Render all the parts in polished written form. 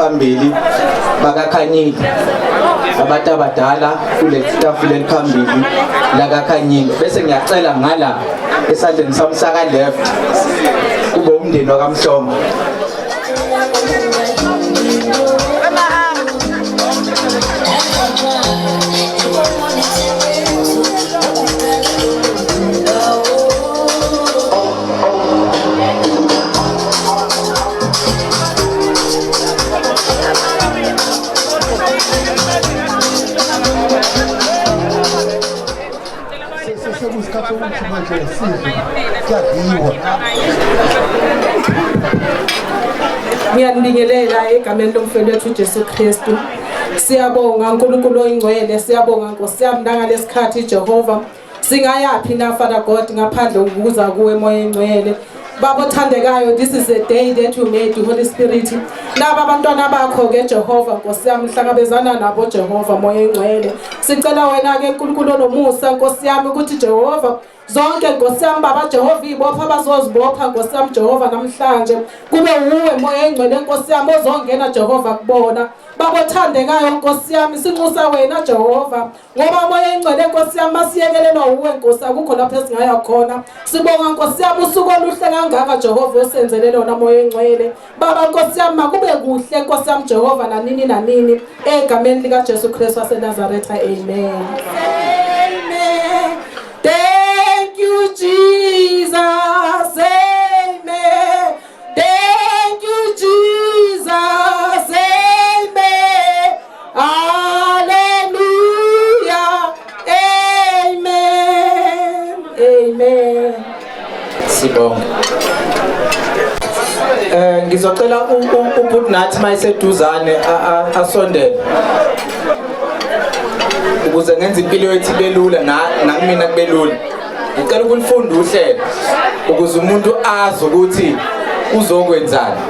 phambili bakaKhanyile abantu abadala kule staff leliphambili lakaKhanyile bese ngiyacela ngala esandleni sami saka left kube umndeni wakaMhlongo. Ngiyabingelela egameni lomfelo wethu uJesu Kristu. Siyabonga uNkulunkulu oyingcwele, siyabonga Nkosi yami nangalesikhathi Jehova. Singayapi na Father God ngaphandle ukuza kuwe moya engcwele. Baba othandekayo, this is a day that you made, Holy Spirit. Laba abantwana bakho ke Jehova Nkosi yami hlangabezana nabo Jehova moya engcwele. Sicela wena ke uNkulunkulu nomusa Nkosi yami ukuthi Jehova zonke Nkosi yami baba Jehova ibopha bazozibopha Nkosi yami Jehova namhlanje kube uwe moya engcwele Nkosi yami ozongena Jehova kubona. Baba othandekayo Nkosi yami sinxusa wena Jehova ngoba moya engcwele Nkosi yami masiyekelelwa uwe Nkosi akukho lapho esingaya khona. Sibonga Nkosi yami usuku oluhle kangaka Jehova osenzelele wona moya engcwele. Baba Nkosi yami makube kuhle Nkosi yami Jehova nanini nanini egameni lika Jesu Kristu waseNazaretha. Amen. Amen. Thank you Jesus. Amen. Thank you Jesus. Amen. Hallelujah. Amen. Amen. Sibonga. Ngizocela uButnathi mayiseduzane asondele ukuze ngenze impilo yethu belula nakumina kubelula. Ngicela ukulifunda uhlelo ukuze umuntu azi ukuthi uzokwenzani.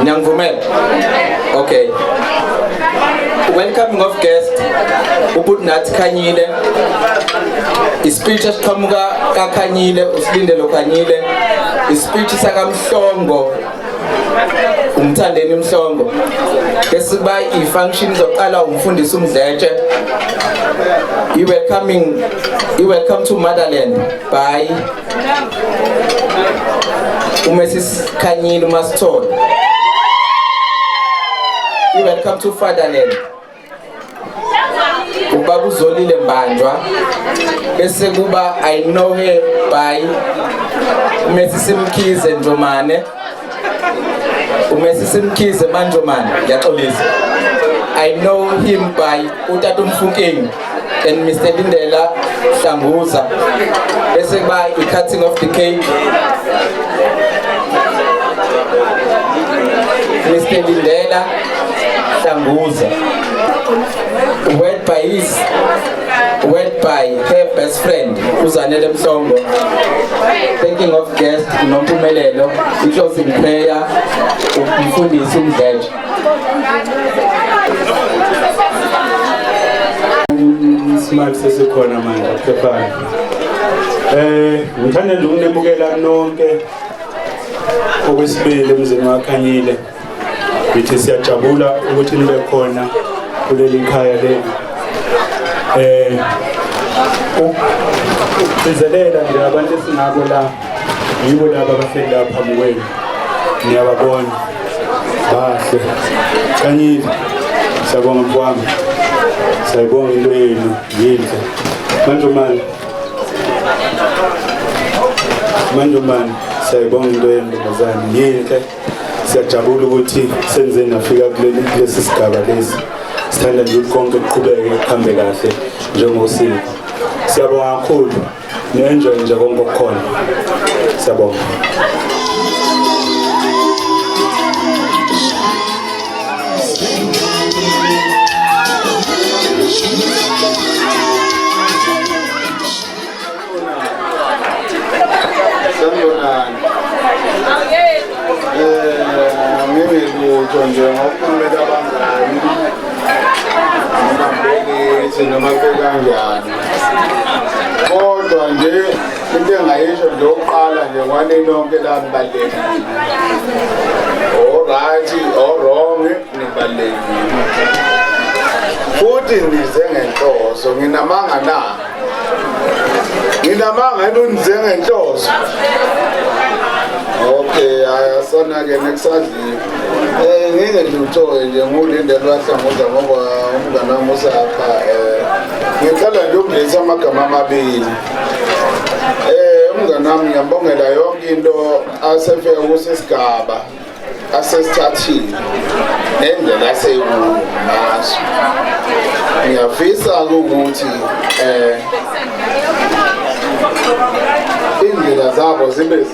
Ngiyangivumela. Okay. Welcoming of guest uButnathi Khanyile. Ispeech esiqhamuka kaKhanyile usilindele uKhanyile. Ispeech sakaMhlongo umthandeni Mhlongo. Bese kuba i-function zoqala umfundisi uMdletshe. You welcome to Motherland by uMrs Khanyile Masithole. You welcome to Fatherland ubaba uZolile Mbanjwa. Bese kuba I know her by uMrs Mkhize Njomane. uMrs Mkhize Manjomane ngiyaxolisa. I know him by uTata Mfukeng and Mr. Lindela Hlanguza. Bese kuba i-cutting of the cake. Mr. Lindela Hlanguza. Wed by her best friend uZanele Mhlongo. Thanking of guest uNompumelelo, i-closing prayer umfundisi uMdletshe. Smart sesikhona manje phephana. Ngithanda nje ukunemukela nonke okwesibili emzini waKhanyile. Ngithi siyajabula ukuthi nibe khona kuleli khaya leli. Ukwenzelela nje abantu esingabo la yibo laba abahleli lapha phambi kwenu. Niyababona bahle. Khanyile siyabonga mfowami. Sayibonga into yenu yinhle. Manjomani sayibonga into yenu ntombazane yinhle. Siyajabula ukuthi senze nafika kulesi sigaba lesi. Sithanda nje konke kuqhubeke kuhambe kahle njengosiko. Siyabonga kakhulu. Ni-enjoy nje konke okukhona. Siyabonga. Nje ngokuphumela abangani nabelisi noma kanjani kodwa nje into engayisho nje oqala nje ngwane lonke la nibaleka all right all wrong nibaleka kubalulekile futhi nize ngenhloso nginamanga na nginamanga nize ngenhloso okay ayasona ke nekusadlile ngeke ngithoe nje ngulindele wahlangoza ngoba umngane wami usapha ngicela nje ukulisa amagama amabili umngane wami ngiyambongela yonke into asefika kusesigaba asesithathile nendlela aseyumaso ngiyafisa ukuthi indlela zabo zibe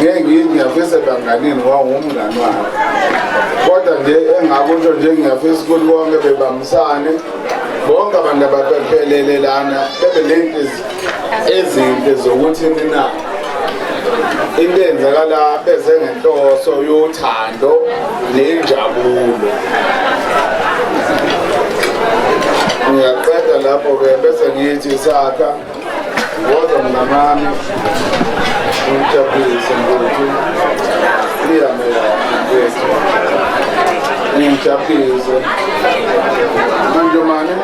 ngeke ngiyafisa banganini ngoba ngumngane wami kodwa nje engakusho nje ngiyafisa ukuthi bonke bebambisane bonke abantu abaphelelelana bebe lento ezinhle zokuthi mina into enzakala beze ngenhloso yothando nenjabulo ngiyaqeda lapho-ke bese ngithi sakha kodwa mnamami ngijabulise ngokuthi liyamela kwethu ngijabulise manjomane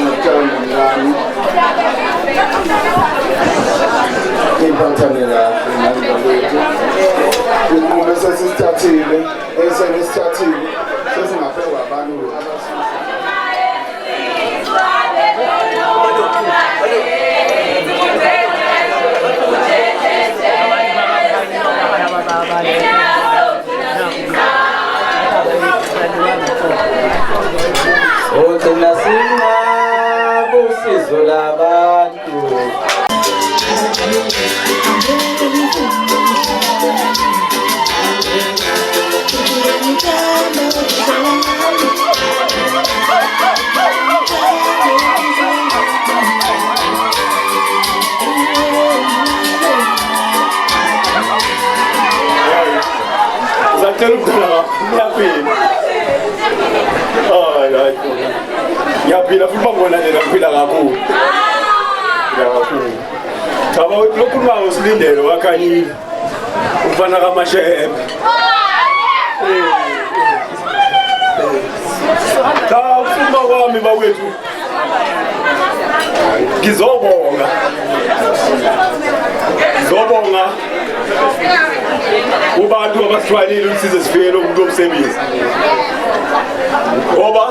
ngithanda mngani imphathane kahle nangakwethu isinqumo esesisithathile esengisithathile sesingafekwa abantu Thina singabusizo labantu Zakela ukudala ngiyaphila. Hayi. Ngiyaphila futhi bangona nje ngaphila kakhulu. Thaba lokhu ngawo silindele wakhanyile. Ufana kaMashebe. Cha ufuma kwami bakwethu. Ngizobonga kubantu abasishwalile ukuthi size sifike lo msebenzi ngoba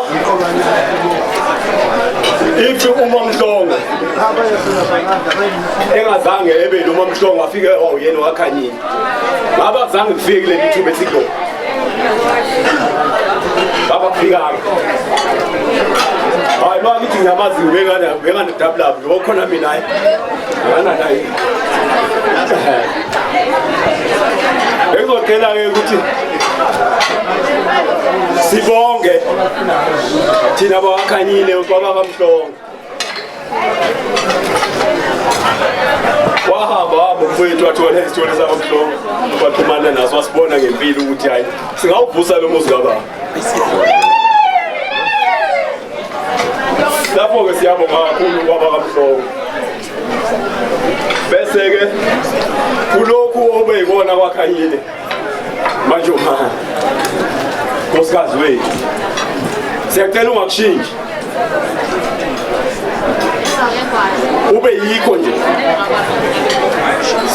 if uMamhlongo engazange ebe lo uMamhlongo afike yena wakhanyile ngaba azange kufike le lithuba esikho baba kufika hayi lo ngithi ngiyamazi ubekana double up lo khona mina hayi ngana naye bezocela ke ukuthi sibonge thina abakhanyile kwaba kaMhlongo wahamba mfowethu wathola isithole sakaMhlongo waxhumana naso wasibona ngempilo ukuthi hayi singawuvusa lo muzi kababa lapho ke siyabonga kakhulu kwaba kaMhlongo bese ke kulokhu obeyibona kwakhanyile manje uma nkosikazi wethu siyacela ungakushintsha ube yikho nje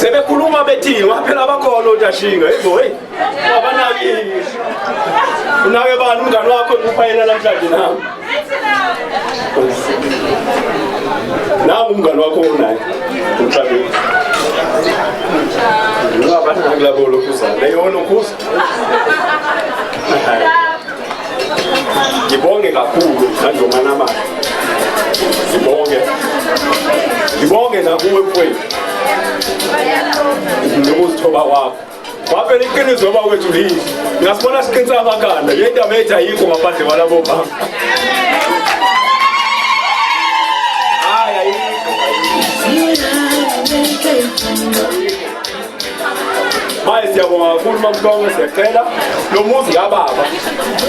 sebekhuluma bethi ngaphela abakhona uTashinga yebo hey abanaki unake bani umngane wakho uphayela namhlanje nami nangu umngane wakho unaye umhlabeni ngaba nakulabo lokuzana leyona ukhuza ngibonge kakhulu kanjoma namanje ngibonge nakuwe mfowethu ngokuzithoba kwakho wavela iqiniso baba wethu lihle ngasibona siqinisa amakhanda le ndaba ethu ayikho ngaphandle kwalabo baba Manje siyabonga kakhulu Mamhlongo siyacela lo muzi kababa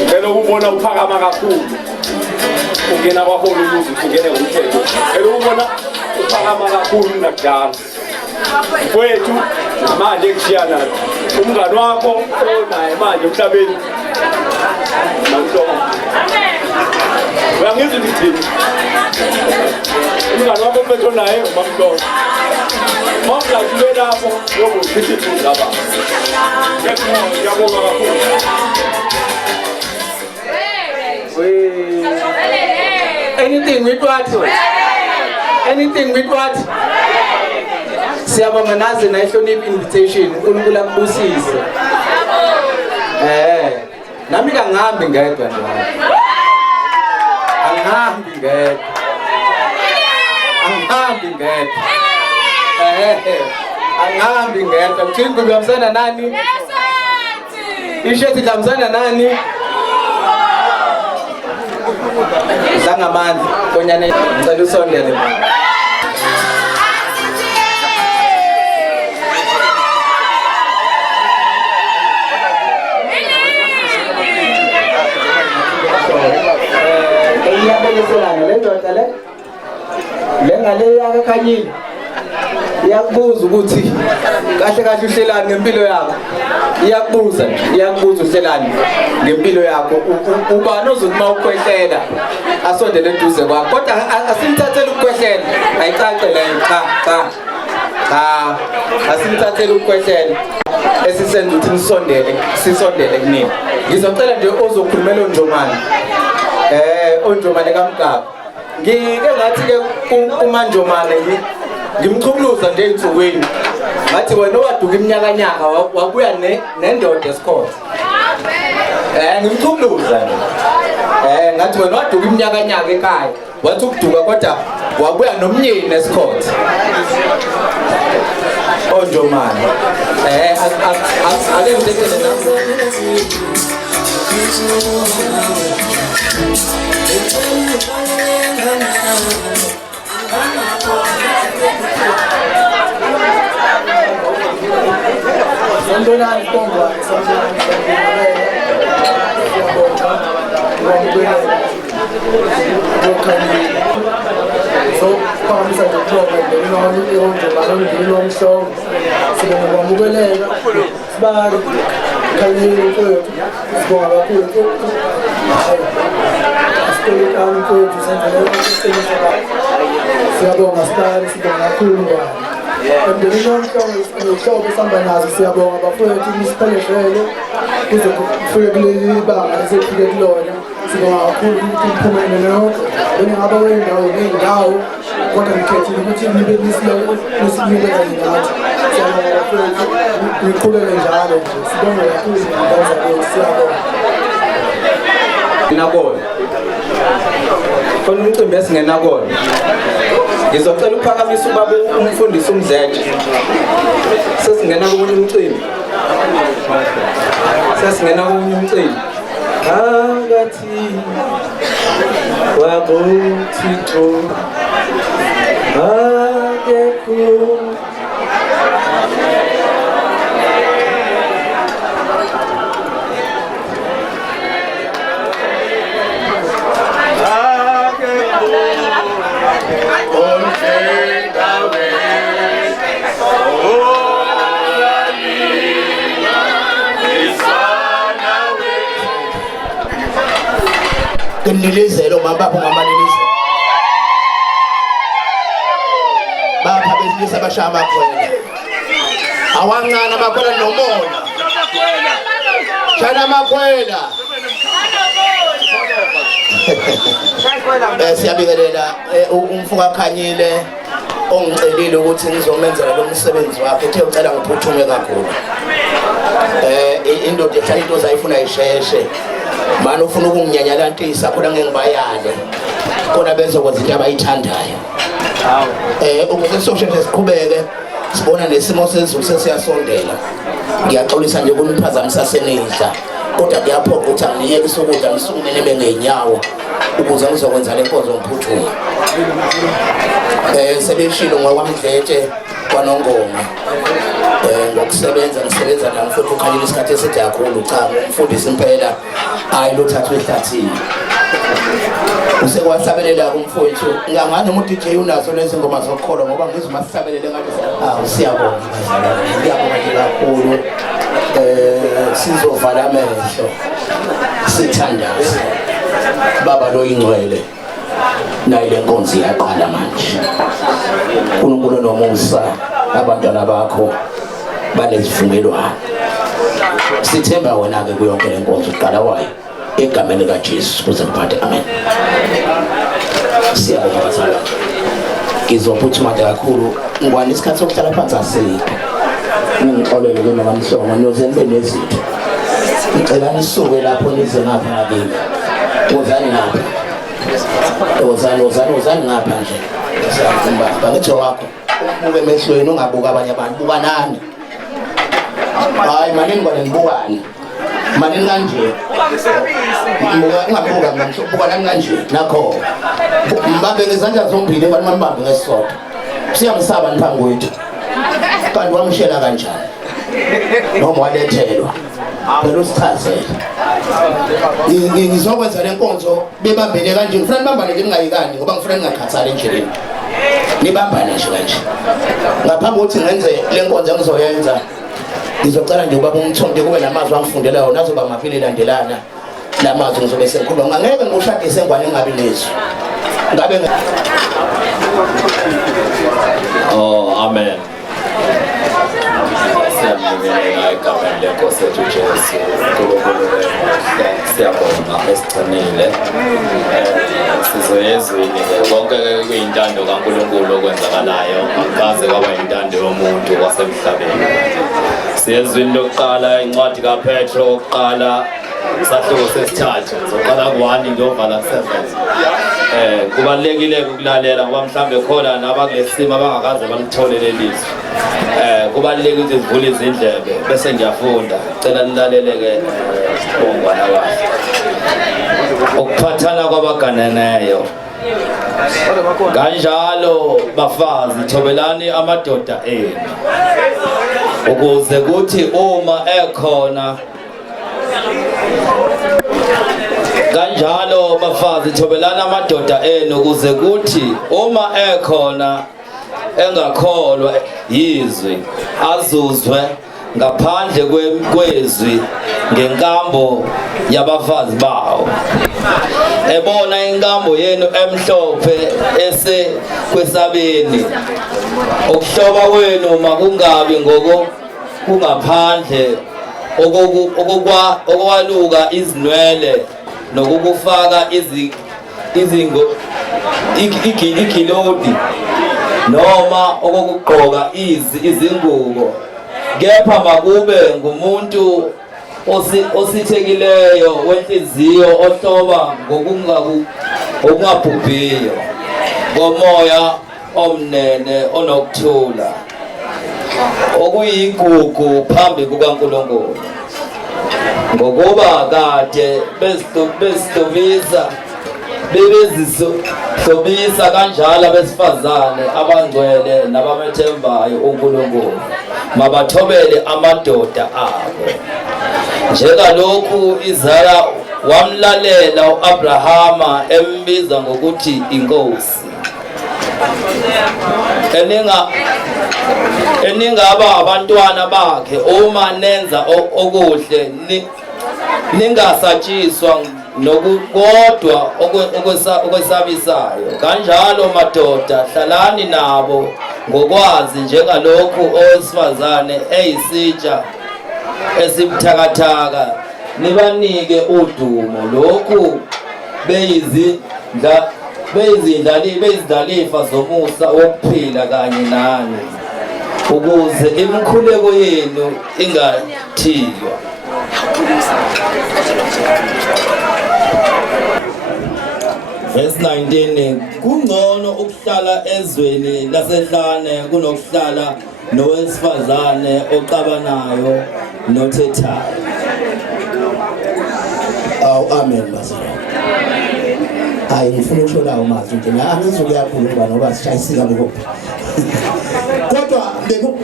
ngicela ukubona uphakama kakhulu ungena kwaholo umuzi ungene ngomthetho ngicela ukubona uphakama kakhulu nakudala kwethu manje kushiyana umngani wakho onaye manje emhlabeni Mamhlongo uyangizwa ngithini umngani wakho ophethe naye uMamhlongo mawudlule lapho yokuthi uzaba ngiyabonga kakhulu anything with what? Anything with what? Siyabonga nazi nayihlonipha invitation uNkulunkulu akubusise. Nami kangihambi ngedwa nje. Angihambi ngedwa. Angihambi ngedwa. Angihambi ngedwa. Kuthini ngihambisana nani? Ishethi ngihambisana nani? Zangamandla konyane ngicela usondele manje. Iyabekeselana le ndoda le ngale yakakhanyile iyakubuza ukuthi kahle kahle uhlelani ngempilo yakho iyakubuza uhlelani ngempilo yakho ubani ozothi mawukhwehlela asondele eduze kwakho kodwa asimthathele ukukhwehlela ayicace leyo cha asimthathele ukukhwehlela esisenza ukuthi sisondele kunini ngizocela nje ozokhulumela uNjomani uNjomani kaMgaba ngike ngathi ke uManjomane ngimchubuluza nje insukweni ngathi wena owaduka iminyakanyaka wabuya nendoda esikhona ngimchubuluza ngathi wena waduka iminyakanyaka ekhaya wathi ukuduka kodwa wabuya nomnyeni esikhona uNjomani ake ngithekele nami Sondolani Kongwa, so phamisa nje program noma yonke balondile omhlongo sibonga kwamukeleka sibari khanyile kwethu sibonga kakhulu asikolekani kwethu senzele ukuqinisa siyabonga sibari sibonga kakhulu ngwane emndenini omhlongo uhlobo esihamba nazo siyabonga bafowethu nisiphelezele kuze kufike kuleli banga lesifike kulona sibonga kakhulu ukuthi niphumele nonke beningaba wendawo ney'ndawo kodwa nikhethile ukuthi nibe nisinibeka ngathi siyabonga bafowethu niqhubeke njalo nje sibonga kakhulu ngomdlaza kwethu siyabonga nakona khona umcimbi esingenakona ngizocela uphakamisa ubaba umfundisi uMdletshe sesingena komunye umcimbi phakathi kwaboThixo akekho Nilizelo mabapho ngamalilize bapha besilisa bashaya amakhwela awancane amakhwela nomona shana amakhwela siyabingelela umfuka Khanyile ongicelile ukuthi ngizomenzela lo msebenzi wakhe ethe ucela ngiphuthume kakhulu indoda ehlala into zayifuna isheshe manje ufuna ukunginyanyalantisa khona ngengibayale khona bezokwenza into abayithandayo ukuze sosheshe siqhubeke sibona nesimo sezulu sesiyasondela ngiyaxolisa nje kumphazamisa senidla kodwa kuyaphoqa ukuthi angiyekise ukudla ngisukume nebe ngeenyawo ukuze ngizokwenza le nkonzo ngiphuthuma sebeshilo ngwaMdletshe kwaNongoma ngokusebenza ngisebenza nami futhi uKhanyile isikhathi eside kakhulu cha umfundisi impela hayi lothathwe ehlathini usekwahlabelela kumfowethu ngangani umuntu DJ unazo lezi ngoma zokholwa ngoba ngizuma sihlabelele ngathi siyabonga ngiyabonga kakhulu sizovala amehlo sithandaze baba lo ingcwele nayo le nkonzo iyaqala manje. uNkulunkulu nomusa abantwana bakho banezifungelwana. Sithemba wena-ke kuyonke le nkonzo uqala wayo egameni likaJesu kuze kuphathe. Amen. Siyabonga bazalwane. Ngizophuthuma kakhulu ngwane isikhathi sokuhlala phansi asikho. Ngixolele ke nabamhlongo noze nibe nezitho. Ngicela nisuke lapho nize ngapha ngakini. Wozani ngapha. Wozani ngapha nje. Siyabonga ngitho wakho. Ubuke emehlweni ungabuka abanye abantu, buka nani. Hayi manini ngwane ngibukani. Manini kanje. Ungabuka ngamhlobuka nani kanje nakho. Mbambe ngezandla zombili ngani mbambe ngesisodwa. Siyamsaba niphambi kwethu. Kanti wamshela kanjani? Noma walethelwa. Phela usichazele. Ngizokwenza le nkonzo bebambene kanje. Ngifuna nibambane nje ningayikani ngoba ngifuna ningakhathali endleleni. Nibambane nje kanje. Ngaphambi kokuthi ngenze le nkonzo engizoyenza, ngizocela nje ubaba uMthombe kube namazwi angifundela wona azoba ngaphi elandelana. Lamazwi ngizobe sengikhuluma. Ngeke ngikushadise ngwane engabi nezwi. Ngabe Oh, amen. Siyabonga egameni lenkosi yethu Jesu. uNkulunkulu siyabonga esigcinile. Sizoyezwini konke kuyintando kaNkulunkulu okwenzakalayo, akaze kwaba yintando yomuntu wasemhlabeni. Siyezwini lokuqala incwadi kaPetro oqala isahluko sesithathu soqala ku1 ngiyovala ku7. Kubalekile ukulalela ngoba mhlambe khona nabakulesimo abangakaze balithole lelizwi. Kubalekile ukuthi sivule izindlebe bese ngiyafunda. Cela nilaleleke bongwana kahle. Ukuphathana kwabaganeneyo. Kanjalo bafazi thobelani amadoda enu. Ukuze kuthi uma ekhona kanjalo bafazi thobelana amadoda enu ukuze kuthi uma ekhona engakholwa yizwi azuzwe ngaphandle kwezwi ngenkambo yabafazi bawo. Ebona inkambo yenu emhlophe ese kwesabeni. Ukuhloba kwenu makungabi kungaphandle okwaluka izinwele nokufaka igilodi noma okugqoka izingubo, kepha makube ngumuntu osithekileyo wenhliziyo ohloba ngokungabhubhiyo ngomoya omnene onokuthula okuyigugu phambi kukaNkulunkulu. Ngokuba kade bebezihlobisa kanjalo abesifazane abangcwele nabamethembayo uNkulunkulu mabathobele amadoda abo. Njengalokhu Izara wamlalela uAbrahama embiza ngokuthi inkosi. Eningaba abantwana bakhe uma nenza okuhle ningasatshiswa nokukodwa okwesabisayo. Kanjalo madoda hlalani nabo ngokwazi njengalokhu owesifazane eyisitsha esibuthakathaka nibanike udumo lokhu beyizindlalifa zomusa wokuphila kanye nani ukuze imikhuleko yenu ingathiywa. Verse 19, kungcono ukuhlala ezweni lasehlane kunokuhlala nowesifazane oxabanayo nothethayo. Amen bazalwane. Hayi ngifuna ukusho lawo mazwi nje angizokuyakhuluma ngoba sishayisika lokho. Kodwa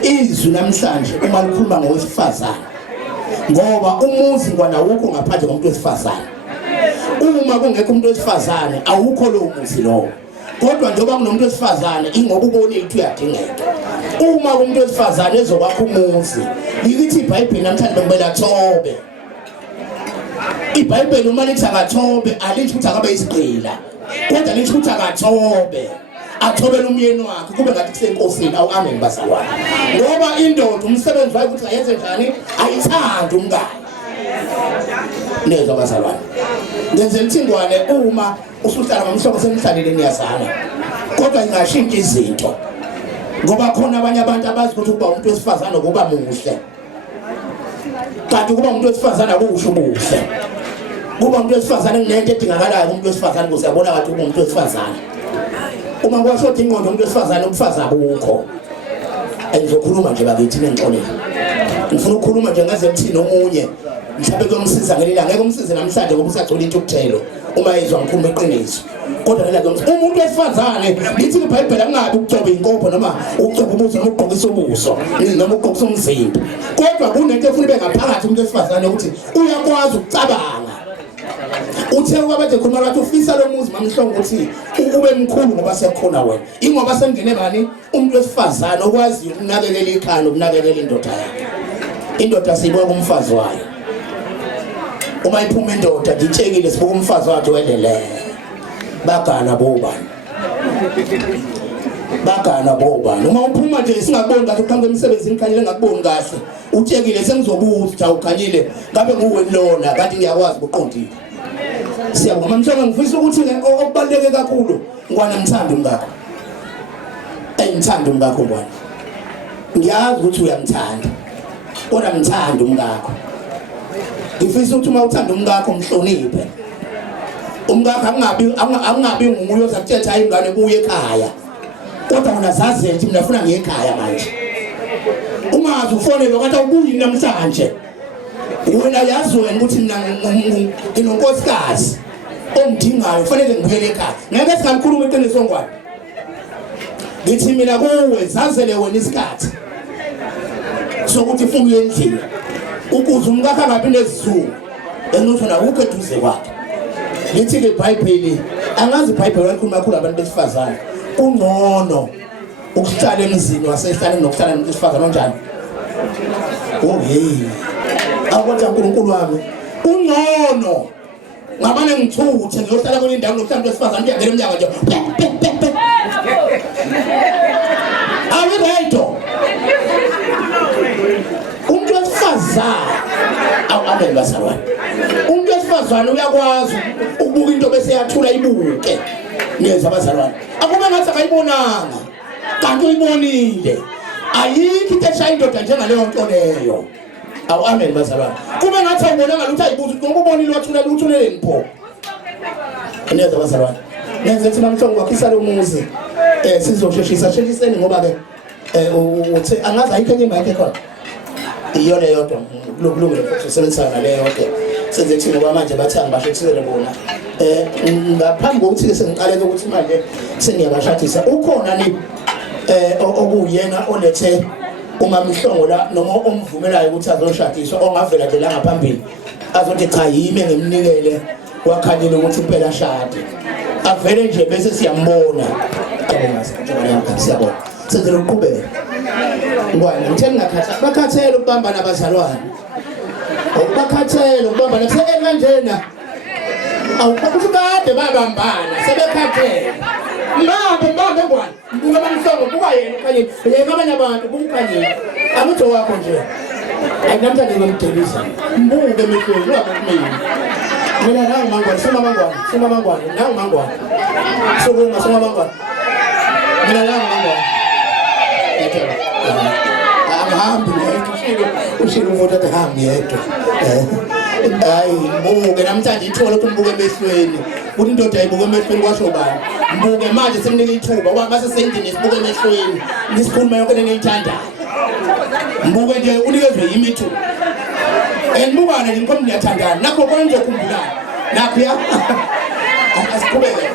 izwi namhlanje uma likhuluma ngowesifazane ngoba umuzi ngwana wukho ngaphandle komuntu wesifazane. Uma kungekho umuntu wesifazane awukho lo muzi lo. Kodwa njengoba kunomuntu wesifazane ingoba ubone ukuthi uyadingeka. uma umuntu wesifazane ezokwakha umuzi yikithi iBhayibheli namhlanje bekumele athobe iBhayibheli uma lithi akathobe alithi ukuthi akabe isigqila kodwa lithi ukuthi akathobe athobela umyeni wakhe kube ngathi kusenkosini awu amen bazalwane ngoba indoda umsebenzi wayo ukuthi ayenze njani ayithanda umngane nezwa bazalwane ngenzela ithingwane uma usuhlala ngomhlobo semhlalele niyazana kodwa ingashintsha izinto ngoba khona abanye abantu abazi ukuthi ukuba umuntu wesifazane kuba muhle kanti kuba umuntu wesifazane akusho ubuhle kuba umuntu wesifazane kunento edingakalayo umuntu wesifazane ukuze abone ukuthi umuntu wesifazane uma kwashoda ingqondo umuntu wesifazane ubufazi abukho engizokhuluma nje bakithi nengixolele ngifuna ukukhuluma nje ngaze ngithini omunye mhlawumbe kuyomsiza ngelila ngeke umsize namhlanje ngoba usagcola intukuthelo uma ezwa ngikhuluma iqiniso kodwa ngela umuntu wesifazane lithi iBhayibheli akungabi ukugcoba inkopho noma ukugcoba ubuso noma ukugqokisa ubuso noma ukugqokisa umzimba kodwa kunento efuna ibe ngaphakathi umuntu wesifazane ukuthi uyakwazi ukucabanga uthe ukwabathe khona bathi ufisa lo muzi mamhlongo ukuthi ube mkhulu ngoba sekukhona wena ingoba sengene bani umuntu wesifazane okwazi ukunakekela ikhaya nokunakekela indoda yakhe indoda siyibuka kumfazi wayo uma iphuma indoda ngitshekile sibuka umfazi wakhe welele bagana bobani uma uphuma nje singakuboni kahle uqhambe emsebenzini khanyile ngakuboni kahle utshekile sengizobuza ukhanyile ngabe nguwe lona kanti ngiyakwazi uqondile siyabonga mhlanga ngifisa ukuthi okubaluleke kakhulu ngwana ngithanda umngakho ngithanda umngakho ngwana ngiyazi ukuthi uyamthanda kodwa ngithanda umngakho ngifisa ukuthi uma uthanda umngakho mhloniphe umngakho angabi ngumuntu ozakuthetha hayi ingane buye ekhaya kodwa wena zazi nje mina ngifuna ngiye ekhaya manje ungazi ufonele kanti awubuyi namhlanje wena yazi wena ukuthi mina nginonkosikazi ongidingayo kufanele ngibuyele ekhaya ngeke singakhuluma iqiniso ngwane ngithi mina kuwe zazele wena isikhathi sokuthi ufuna uye endlini ukuze umngakho angabi nesizungu engithi na ukho eduze kwakhe lithi ke iBhayibheli angazi iBhayibheli likhuluma kakhulu abantu besifazane ungcono ukuhlala emzini wasehlala nokuhlala nomuntu wesifazane onjani hey akwenza uNkulunkulu wami ungcono ngabane ngithuthe ngiyohlala kwenye indawo nokuhlala wesifazane ngiyangena emnyango nje awu right umuntu wesifazane amen bazalwane umuntu wesifazane uyakwazi ukubuka into bese yathula ibuke neza bazalwane akube ngathi akayibonanga kanti uyibonile ayikho into eshaya indoda njengaleyo nto leyo awu amen bazalwane kube ngathi awubonanga lutho ayibuza ukuthi ngokubonile wathula luthulele pho neza bazalwane nenze thina mhlongo wakhisa lo muzi sizosheshiseni ngoba ke uthi angazi ayikho enye imali ekhona iyona yodwa kulungile futhi sisebenzisana naleyo yonke senze thina ngoba manje bathanga bashethekele bona ngaphambi kokuthi ke sengiqaleke ukuthi manje sengiyabashathisa ukhona ni okuyena olethe uma Mhlongo la noma omvumelayo ukuthi azoshadiswa ongavela nje la ngaphambili azothi cha yimi ngemnikele wakhanyile ukuthi impela shade avele nje bese siyambona siyabona senzele uqhubeke ngwane ngitheni ngakhatha bakhathele ukubamba nabazalwane bakhathele ukubamba nakusekeni kanjena awukuthi kade babambana sebekhathele mbambe ngwane ngoba Mhlongo kuba yena kanye yena abanye abantu kumkhanyile amutho wakho nje ayinamhlanje ngomdelisa mbuke emehlweni wakumina mina nawe mangwane sima mangwane nawe mangwane soma mangwane mina nawe mangwane ahambi ushilo umuntu athi hambi yedwa hayi mbuke namhlanje ithola ukumbuka emehlweni ukuthi indoda ayibuka emehlweni kwasho bani mbuke manje semnika ithuba ngoba mase sendini sibuke emehlweni nisikhuluma yonke lento eniyithandayo mbuke nje unikezwe yimi ithuba mbukane ngikho niyathandana nakho konke ukukhumbulana nakho ya asiqhubeke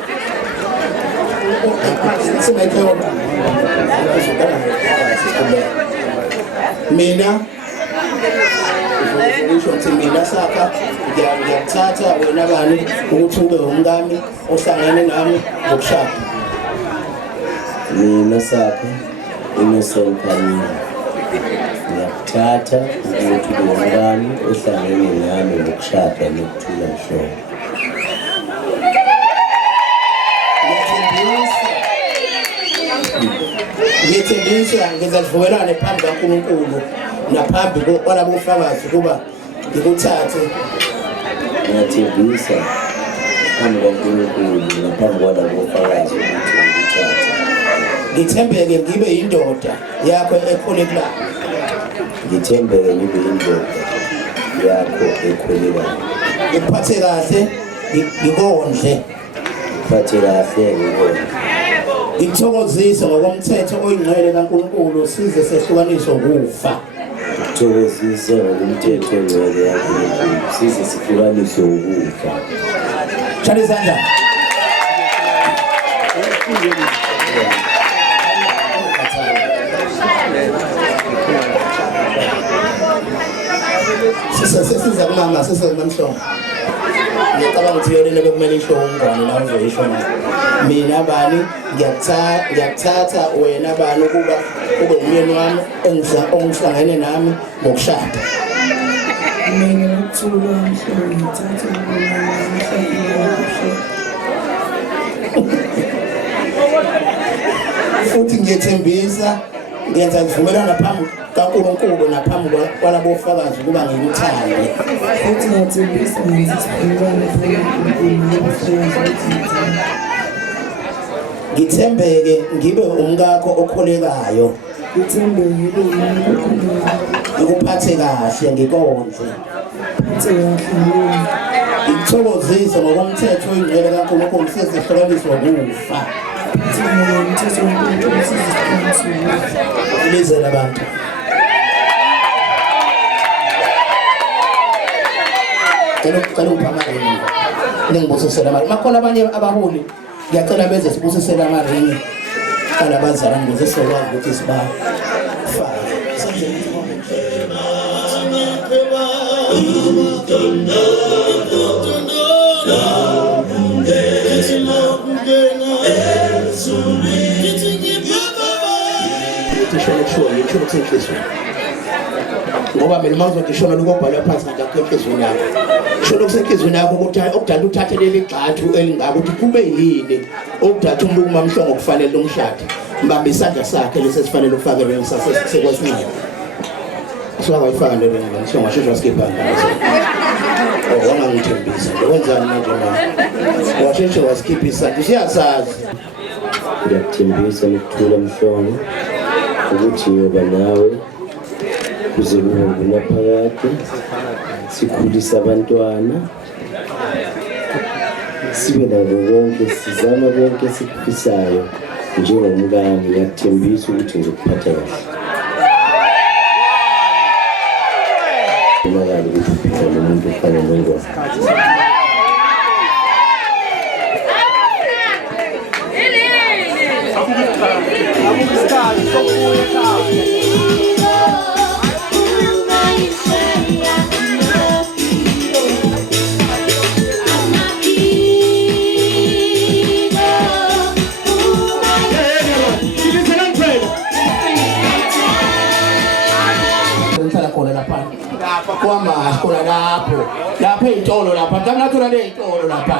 mina ngisho ukuthi mina Saka ngiyakuthatha wena bani ukuthi ube umngami ohlangene nami ngokushada mina Saka Innocent Kanyile. Ngiyakuthatha ukuthi ngubani ohlangene nami ngokushada nokuthula Mhlongo. Ngiyethembisa ngizavumelana phambi kaNkulunkulu naphambi kwalabo bufakazi kuba ngikuthathe. Ngiyathembisa phambi kaNkulunkulu naphambi kwalabo bufakazi ukuthi ngikuthathe. Ngithembeke ngibe indoda yakho ekholekayo. Ngithembeke ngibe indoda yakho ekholekayo. Ngiphathe kahle ngikondle. Ngiphathe kahle ngikondle. Ngithokozise ngokomthetho oyingcwele kaNkulunkulu size sehlukaniswe ukufa. Ngithokozise ngokomthetho oyingcwele kaNkulunkulu size sehlukaniswe ukufa. Shaya izandla. Sesiza kumama sesemamhlongo. Ngiyacabanga ukuthi yona lebe kumele isho umngane la uzoyisho mina bani ngiyakuthatha wena bani ukuba ube umyeni wami ongihlangene nami ngokushada. Mina ngithula Mhlongo ngithatha futhi ngiyethembisa ngenza ivumelwano phambi kaNkulunkulu naphambi kwalabo bufakazi kuba ngikuthande. futhi ngiyathembisa ngenza isivumelwano Ngithembeke ngibe umkakho okholekayo. ngithembeke ngibe umuntu okhulekayo. Ngikuphathe kahle ngikondle. Ngithokozise ngokomthetho oyingcwele kaNkulunkulu sesehlukaniswe ukufa. Lizela abantu. Cela uphamani. Ningibusisela mali. Makhona abanye abaholi ngiyacela beze sibusisela amaringi kalabazalwane ukuze sizokwazi ukuthi sibafake. Ngoba mina manje ngishona lokubhala phansi ngakho enhlizweni yakho. Shona kusenhlizweni yakho ukuthi okudala uthathe leli gxathu elingaka ukuthi kube yini okudatha umuntu uMamhlongo kufanele lomshado. Mbamba isandla sakhe lesi sifanele ufakele sekwesinqaba. Usuka wayifaka le nto ngisho ngashesha skipha ngaso. Wangangithembisa. Wenzani manje manje? Washesha waskipha isandla. Siyasazi. Ngiyakuthembisa Nokuthula Mhlongo ukuthi yoba nawe kuze kube naphakade sikhulisa abantwana sibe nabo bonke sizama bonke sikufisayo njengomngane. Ngiyakuthembisa ukuthi ngizokuphatha kahle. Ngibonakala ukuthi uphila nomuntu ofana nongwane. Kwama khona lapho ey'tolo lapha ngamnathola le y'tolo lapha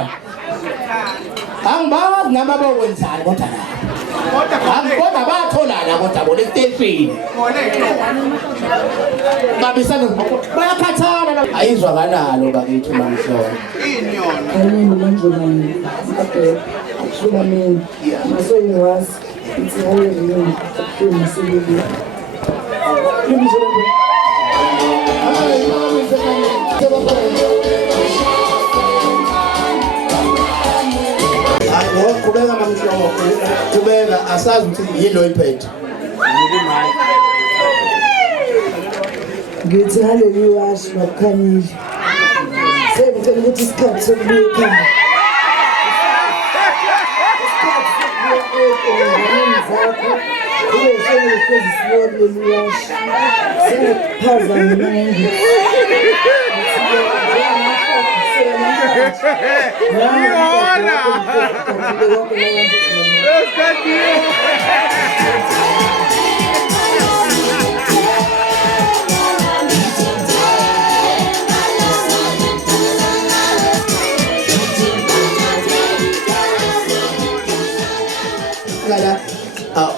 angibazi nami bakwenzani kodwa lapho kodwa batholana kodwa bona esiteshini babisana bayakhathala ayizwakalalo bakithi uMamhlongo Kanini manjolani akusuka mina masoyiwazi ithi ayezini akusuka sibili Kubeka Mamhlongo kubeka asazi ukuthi yini oyiphethe. Ngithi ngaleli washi bakukhanyile sengicela ukuthi isikhathi sokubuya ekhaya zakho kube sehlezi sibona leli washi sengiphaza ngimangi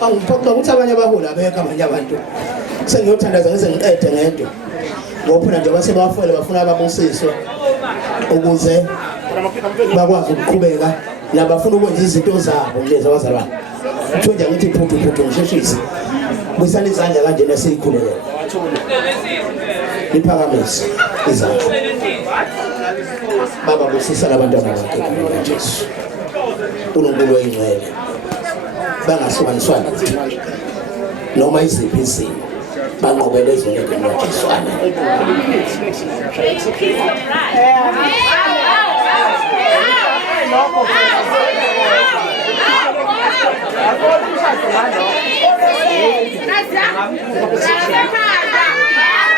angiphoqa ukuthi abanye abaholi abekho abanye abantu sengiyothandaza ngize ngiqede ngento ngoba nje base bafole bafuna ababusiswe ukuze bakwazi ukuqhubeka nabafuna ukwenza izinto zabo lezi abazalwane kuthiwe nje ngithi phuthu ngisheshise busana izandla kanje nasiyikhulekela iphakamise izandla baba busisa labantwana bakhe Jesu uNkulunkulu oyingcwele bangahlukaniswa noma iziphi izimo banqobele izinto Jesu amen.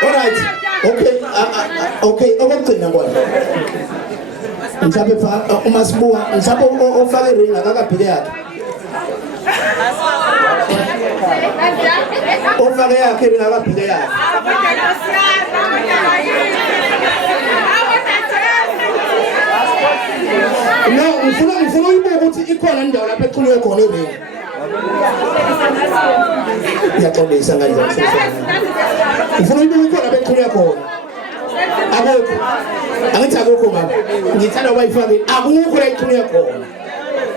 Alright, okay, okugcina ngwana mhlawumbe uma sibuka mhlawumbe ofaka iring akakabhike yakhe ofake yakhe iring akabhike yakhe no ngifuna uyibuka ukuthi ikhona indawo lapho eqhulwe khona iring yaxolisa nganje ngifuna uyibuka ikhona lapho eqhulwe khona akukho angithi akukho mama ngithanda ukuyifaka akukho la iqhulwe khona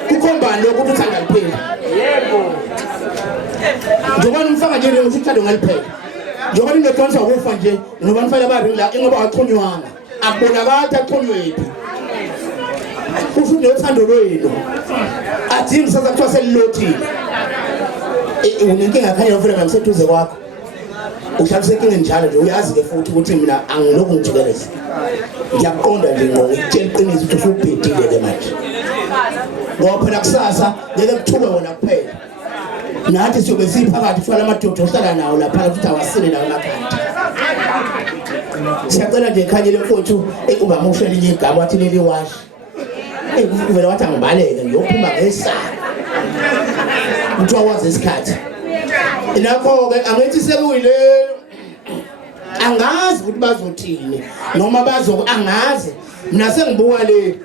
kukhomba lokho ukuthi uthanda liphela yebo njengoba umfaka nje ukuthi uthanda ngaliphela njengoba indodonsa ukufa nje ngoba nifanele bari la ngoba axhunywanga akubonakala axhunywephi ufuthi nothando lwenu athi ngisaza kuthiwa selilothile unenkinga khanya ufuna ngiseduze kwakho uhlaliseke inkinga njalo nje uyazi ke futhi ukuthi mina angilokhu ngijikeleza ngiyaqonda nje ngo ngitshela iqiniso ukuthi usubhedile ke manje ngoba phela kusasa ngeke kuthuke wona kuphela nathi siyobe siphakathi ufala amadoda ohlala nawo lapha futhi awasile nawo emakhanda siyacela nje ekhanyile mfowethu uba mushela inye igaba wathi leli washi kuvela wathi angibaleke ngiyophuma ngesana kuthiwa wazi isikhathi lapho-ke angithi sekuyile angazi ukuthi bazothini noma angazi mina sengibuka le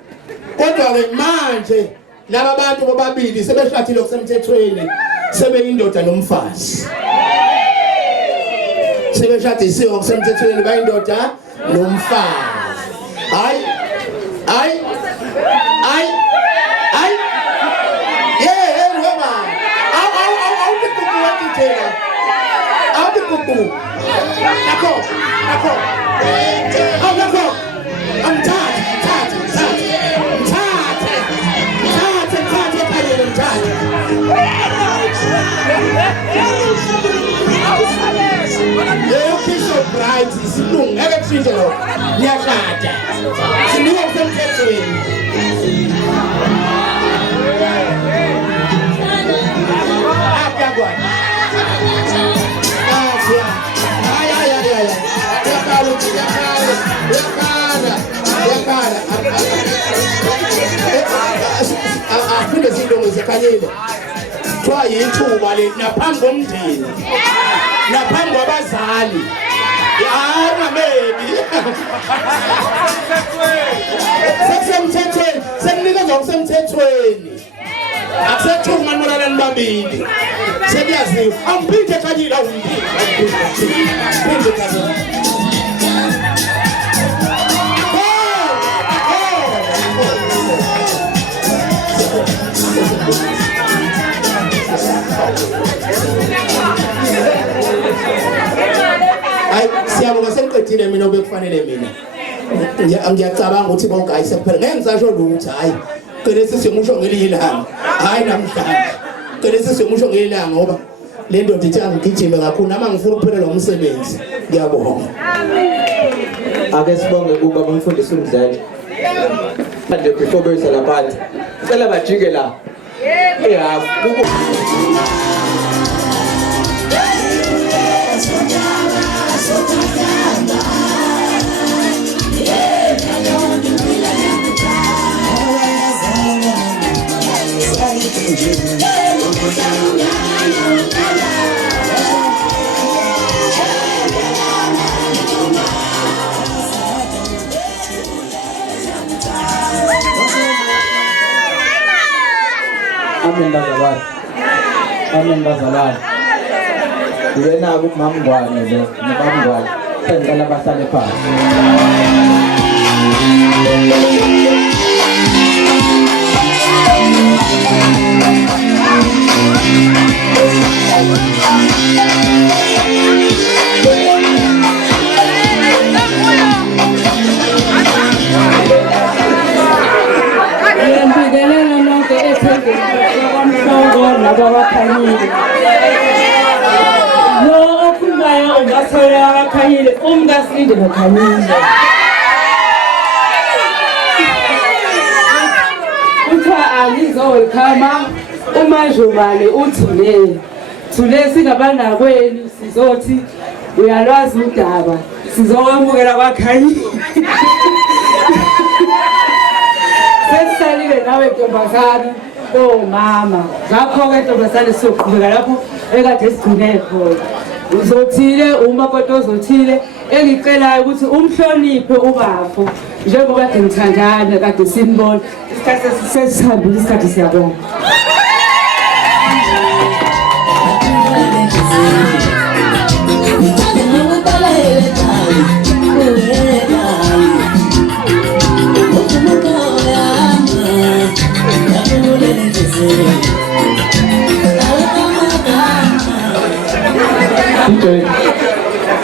kodwa-ke manje laba bantu bobabili sebeshathile kusemthethweni sebeyindoda nomfazi sebeshadisiwe kusemthethweni bayindoda nomfazi hayi aphinde zilungise khanyile kuthiwa yithuba le naphambi komndeni naphambi kwabazali angamebi sekusemthethweni sekunikeza kusemthethweni akusethuka nolalani babili sekuyaziwa amphinde khanyile awuphinde khanyile siyabonga seniqedile mina obekufanele mina ngiyacabanga ukuthi bonke ayisekuphela ngeke ngisasho lutho hayi cela sisiyomusho ngelinye ilanga hayi namhlanje cela sisiyomusho ngelinye ilanga ngoba le ndoda ithi angigijime kakhulu nama ngifuna ukuphelela umsebenzi ngiyabonga ake sibonge kuba bamfundisa umdlali manje before beyisala phansi cela bajike la ehafu Amen bazalwane Amen bazalwane. Yena kumamngwane lo, ngibamngwane. Sengicela bahlale phansi. Ngiyambingelela nonke ethembeni kwamhlongo nababakhanyile. Lo okhulumayo ungathola abakhanyile, umkaSilinde nokhanyile. Kuthiwa angizolkhama uManjomane uthule. Thule singabanakweni sizothi uyalwazi udaba. Sizokwamukela abakhanyile. Sesisalile nawe ntombazana mama ngakho-ke ntombazane sizoqhubeka lapho ekade sigcine khona. Uzothile umakoti ozothile engicelayo ukuthi umhloniphe ubafo njengoba kade ngithandana kade simbona isikhathi sesihambile isikhathi siyabonga.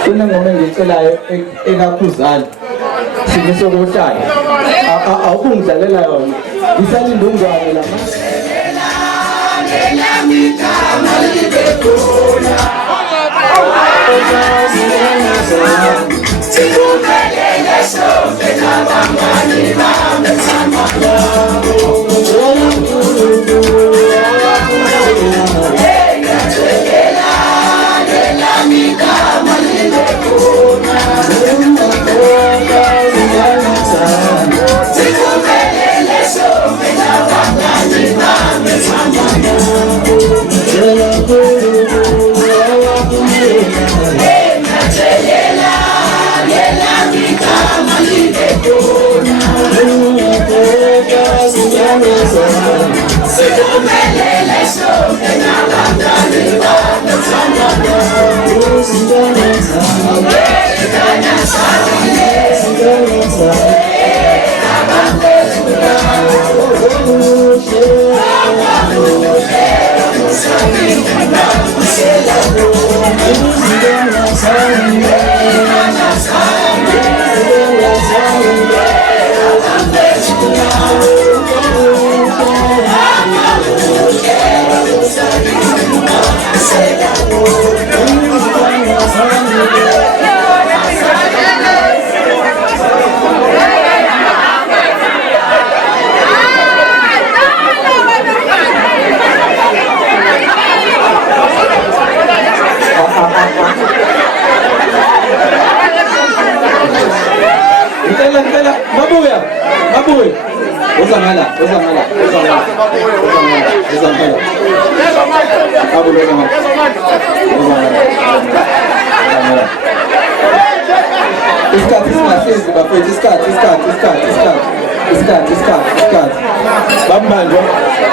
Kuna ngoma engicelayo ekakhuzana sikusokotshana awukungidlalela yona ngisalinde ungwane lapha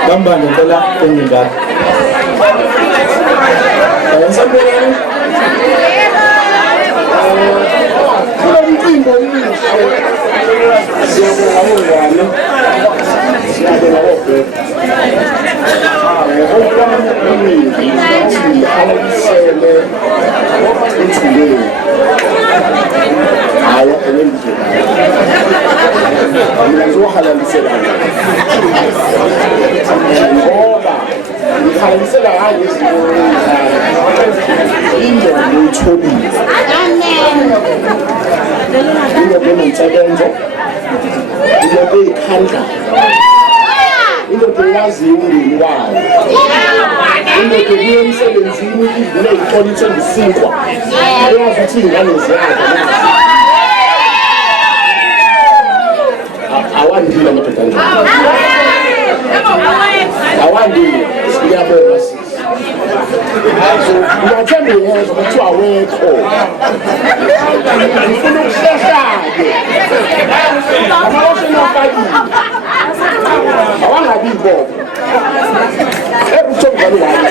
Bambandwa ngicela engingaka. Ayasabelani. Umcimbi omuhle. Siyabonga ungane. Siyabonga obheka. Into yazi umndeni wayo. Into emsebenzini ivule iqola ithembisinkwa. Uyazi ukuthi ingane ziyadla. Awandile amadoda njalo. Awandile siyabonga sisi. Uyathemba yezwa ukuthi awekho. Ngifuna ukusheshake. Amawashe nofakile. Awangabi ibona. Ebuthongani wami.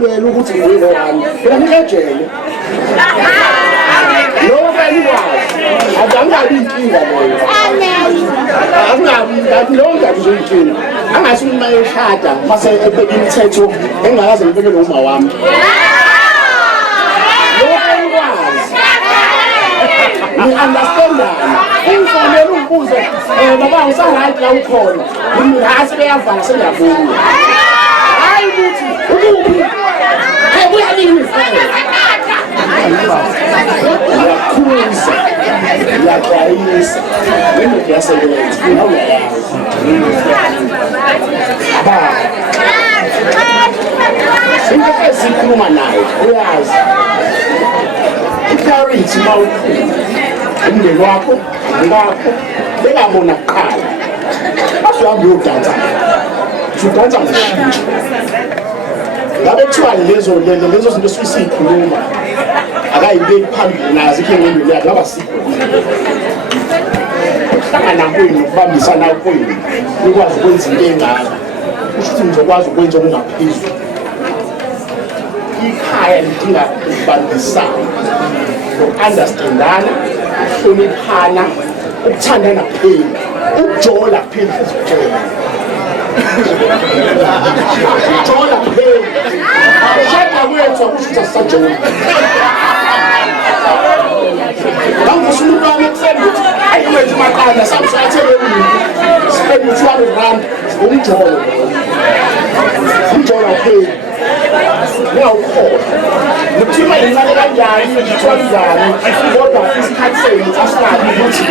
uyalwela ukuthi ngiyilwani uyanika ejele lowo kwanikwazi akungabi inkinga leyo akungabi lowo ngabi zoyinkinga angasi uma eshada mase ebeka imithetho engakaze ngibekele uma wami lowo kwanikwazi ni-understandana umfonela umbuzo baba usahayit la ukhona hasi beyavala sengiyavuka hayi ukuthi ukuphi kuyalini uyakhuza uyaxwayisa into yasebenza uyayazi into esikhuluma nayo uyazi i-clarity ma umndeni wakho ngakho bekabona kuqala basuhambe uyodansa udansa ngoshintsho ngabe kuthiwa lezo zinto esiyisikhuluma akayibeki phambili nazo ikho engqondweni yakhe ngaba sikho ukuhlangana kwenu ukubambisana kwenu ukwazi ukwenza into engaka kusho ukuthi ngizokwazi ukwenza okungaphezulu ikhaya lidinga ukubambisana uku-understandana ukuhloniphana ukuthandana kuphela ukujola kuphela ujola kuphela ushada kwethu akusho ukuthi asisajola ngangifisa umuntu wami ekuseni ukuthi ayi wethu maqanda samsathele spend 200 rand umjolo kuphela ngiyawukhola ngikuthima imali kanjani ngithwa njani kodwa isikhathi senu asinabi ukuthi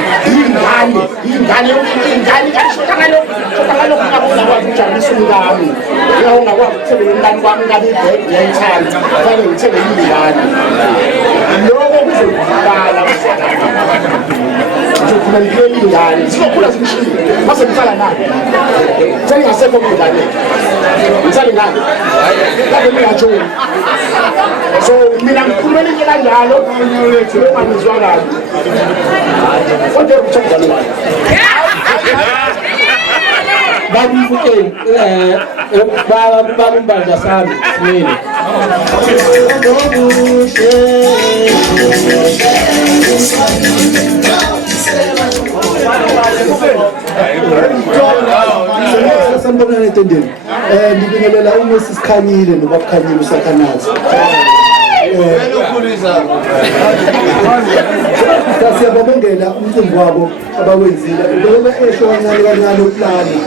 ingane kanjalo ngakwazi ukujabulisa umngane ngiyawungakwazi ukuthebela umngane kwami ngabe ibhek ngiyayithanda kufanele ngithebele ingane lokho kuzokuvikala ngizokhula ngikele ingane sizokhula zimshile mase ngihlala nayo seningasekho umngane ngihlale nayo kabe ngiyajoni so mina ngikhulumela into kanjalo noma ngizwa kabi kodwa ukuthanda njalo babuke babumbanja sami simile sanibonani entendeni ngibingelela uMoses Sikhanyile noba Khanyile usakhanathi siyababongela umcimbi wabo abawenzile bebe esho kancane kancane uplani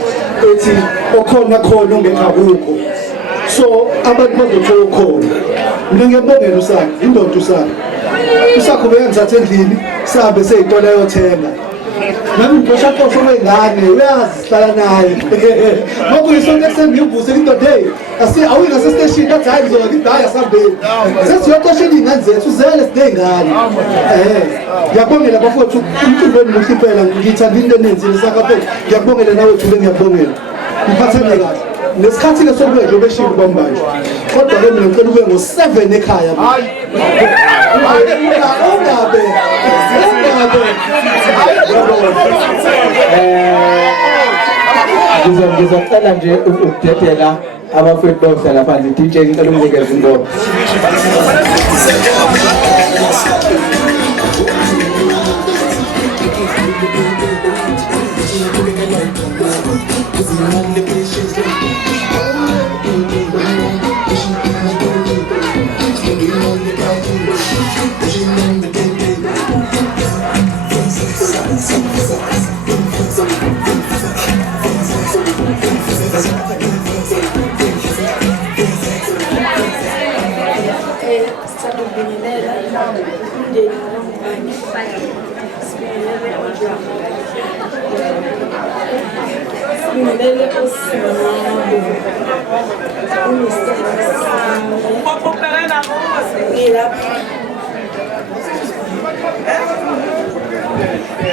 ethi okhona khona ongekabukho so abantu bazothola khona mina ngiyabongela usakho indoda usakho beyangithatha endlini sabe seyitola yothenga nami ngishaqo sokwengane uyazi sihlala naye ngokuyisonke sengivuse indoda hey awuyina sestation ngathi hayi ngizona ngidaya sambeni sesiyoqoshela ingane zethu zele sidengane ngiyabongela bafowethu umcimbi omuhle impela ngithanda into enenzile sakho ngiyabongela nawe thule ngiyabongela ngiphathane kahle nesikhathi ke sokwedla obeshilo bambanje kodwa ke mina ngicela ube ngo7 ekhaya ungabe ngizocela nje ukudedela abafowethu bokuhlala phansi DJ ngicela umnikeze indaba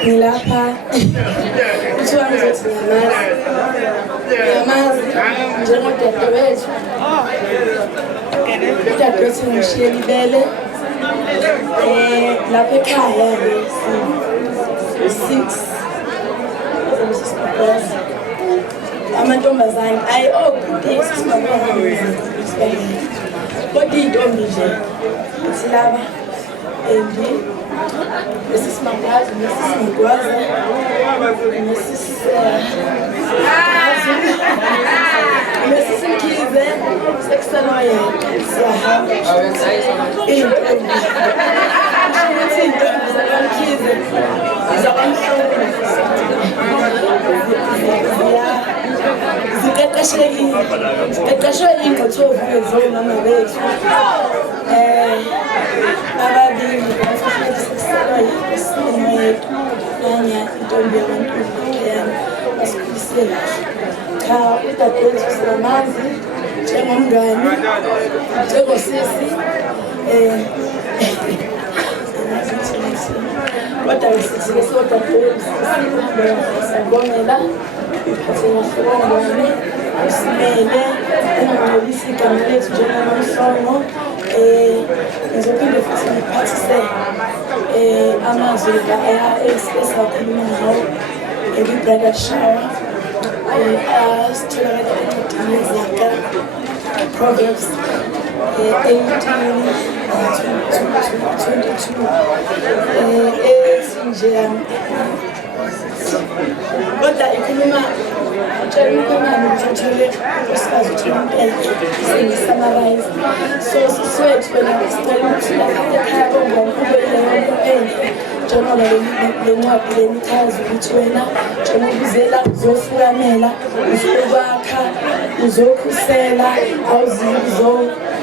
Ngilapha kuthiwa ngizothi ngiyamazi njengodadewethu udadewethu ngishiyela ibele lapha ekhaya-ke si-6 amantombazane ayi obudesi singabona kodwa iy'ntombi nje silaba and esisimangwazi nesisimgwaza nesisimkhize sekuseloyeka siyahamba iy'ntombi ukuthi iy'ntombi zakamkhize zakamhlongo ziqeqeshwe iy'ngqothovu ezomama bethu ababili sekuseloyeka nanya intombi yabantukheyana basikhulisile kahle cha udadewethu sinamazi njengomngani njengosisi kodwa sithi sodadewethu siyabongela siyabongela usimele ungangcolisi igama lethu njengoMhlongo ngizophinde futhi ngiphathise amazwi esakhuluma ngawo kwi-bridal shower asitholakala encwadini yezaka Proverbs 18:22 ethi nje kodwa ikhuluma utshela umkhwenyana ukuthi uthole unkosikazi uthole impela sengisamarayiza so siswethu wena sicela ukuthi lapha ekhaya kongonkubeleyo enhle njengoba le ncwadi le ichaza ukuthi wena njengoba uzela uzofukamela uzokwakha uzokhusela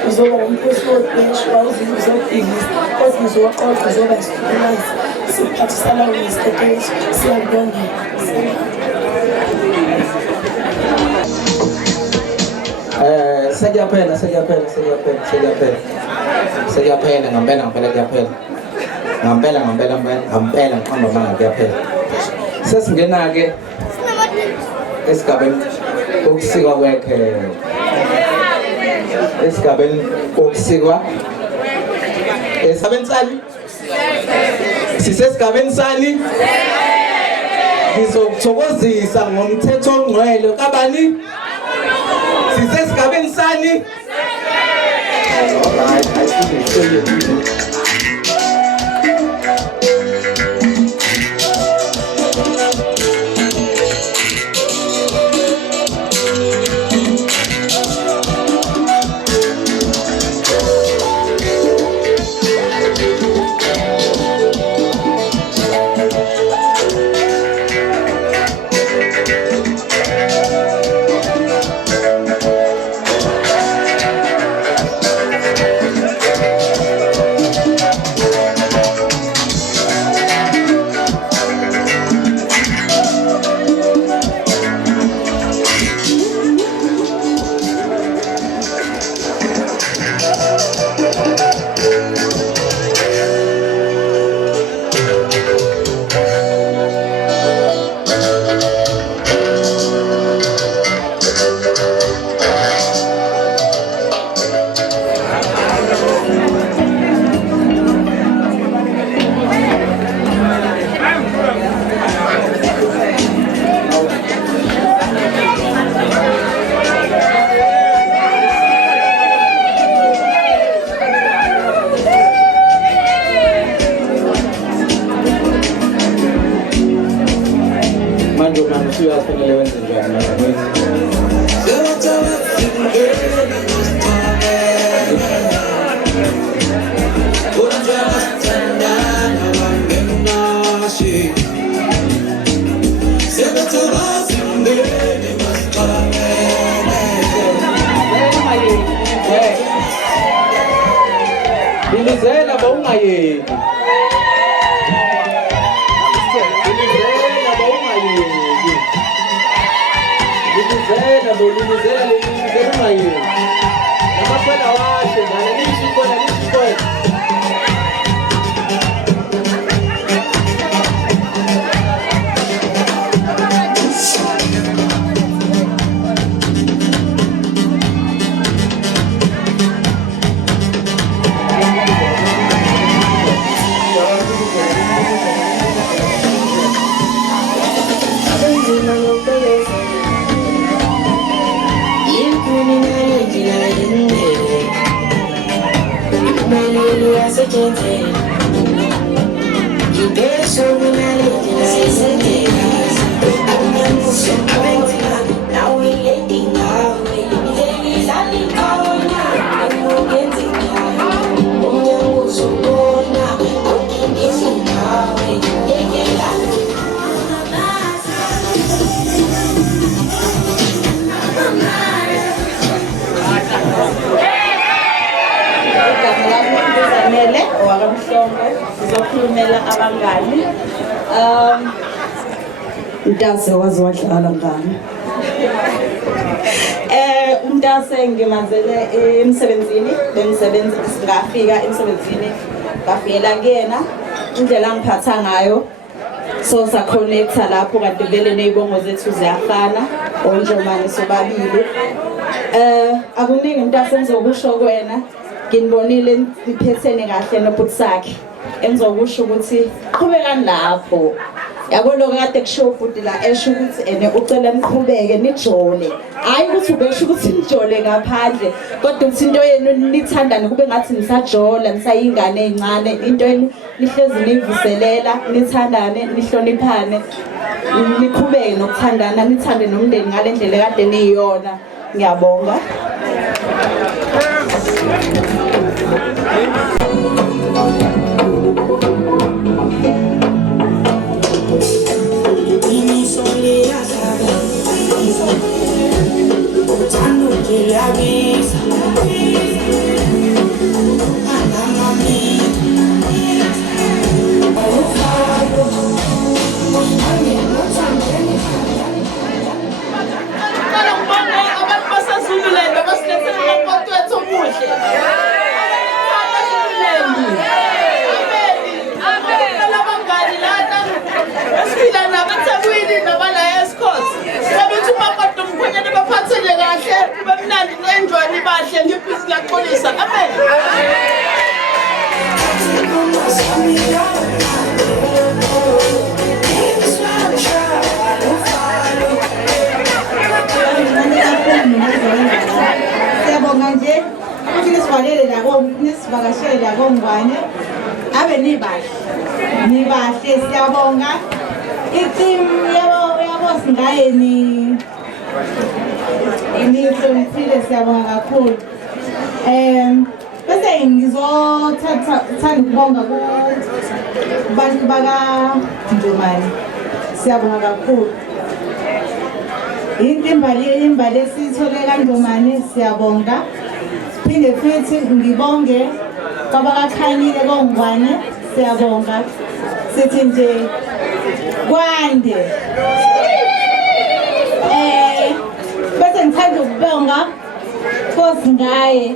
uzoba umphosi wodweshu uzobhekisa kodwa uzoqoqa uzoba isikhulukazi siphathisana ngesikhathi siyabongela. Sejaphela ngempela kuyaphela. Ngempela ngiqamba manga kuyaphela. Sesingena ke esigabeni okusikwa kwekhe. Esigabeni okusikwa. Esigabeni sani? Sisesigabeni sani? Ngizokuthokozisa ngomthetho ongcwele kabani? Sisesigabeni sani? Alright, I think it's still Criminality Sizokhulumela abangani. Ntase wazi wadlala ngani? Ntase ngimazele emsebenzini, bengisebenza ngafika emsebenzini, ngafikela kuyena indlela angiphatha ngayo. So sa-connecta lapho kanti vele ney'bongo zethu ziyafana, onjomane sobabili. Akuningi Ntase engizokusho kuwena. Nginibonile niphethene kahle nobhuti sakhe. Engizokusho ukuthi qhubekani lapho. Yabo lokho kade kusho ubhuti la esho ukuthi ene ucela niqhubeke nijole. Hayi ukuthi ubesho ukuthi nijole ngaphandle, kodwa ukuthi into yenu nithandane kube ngathi nisajola, nisayingane ezincane, into yenu nihlezi nivuselela, nithandane, nihloniphane, niqhubeke nokuthandana, nithande nomndeni ngalendlela kade niyiyona. Ngiyabonga. Nisivakashele kongwane abe nibahle siyabonga i-team yabo singaye nihloniphile siyabonga kakhulu. Bese ngizothanda ukubonga kubantu bakaNdumane siyabonga kakhulu. Imbali esiyithole kaNdumane siyabonga. Phinde futhi ngibonge kwabakakhanyile kongwane siyabonga. Sithi nje kwande. Bese ngithanda ukubonga Nkosi ngaye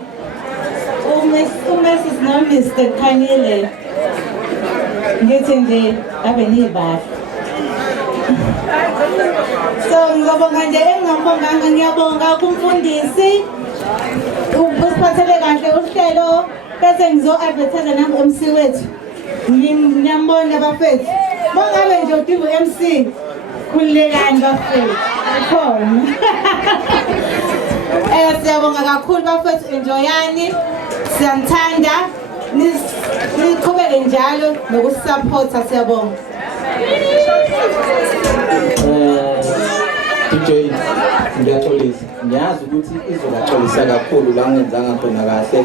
uMrs noMr Khanyile. Ngithi nje abe nibahle. So ngiyabonga nje engingambonganga, ngiyabonga kumfundisi usiphathele kahle uhlelo. Bese ngizo-advertise nangu-MC wethu. Ngiyambona bafethu. Bongabe nje udinga u-MC, khululekani bafethu. Khona. Siyabonga kakhulu bafethu, enjoyani. Siyanithanda. Niqhubeke njalo nokusupporta siyabonga. DJ ngiyaxolisa, ngiyazi ukuthi izobaxolisa kakhulu la ngenzanga khona kahle.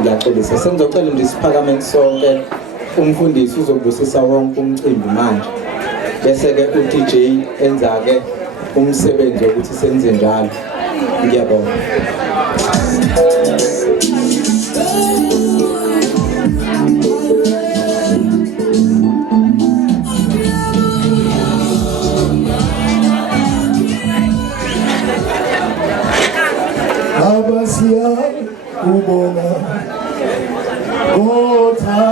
Ngiyaxolisa, sengizocela nje isiphakameni sonke umfundisi uzobusisa wonke umcimbi manje, bese-ke u-DJ enza-ke umsebenzi wokuthi senze njalo. Ngiyabonga. Abasiya ubonga Gota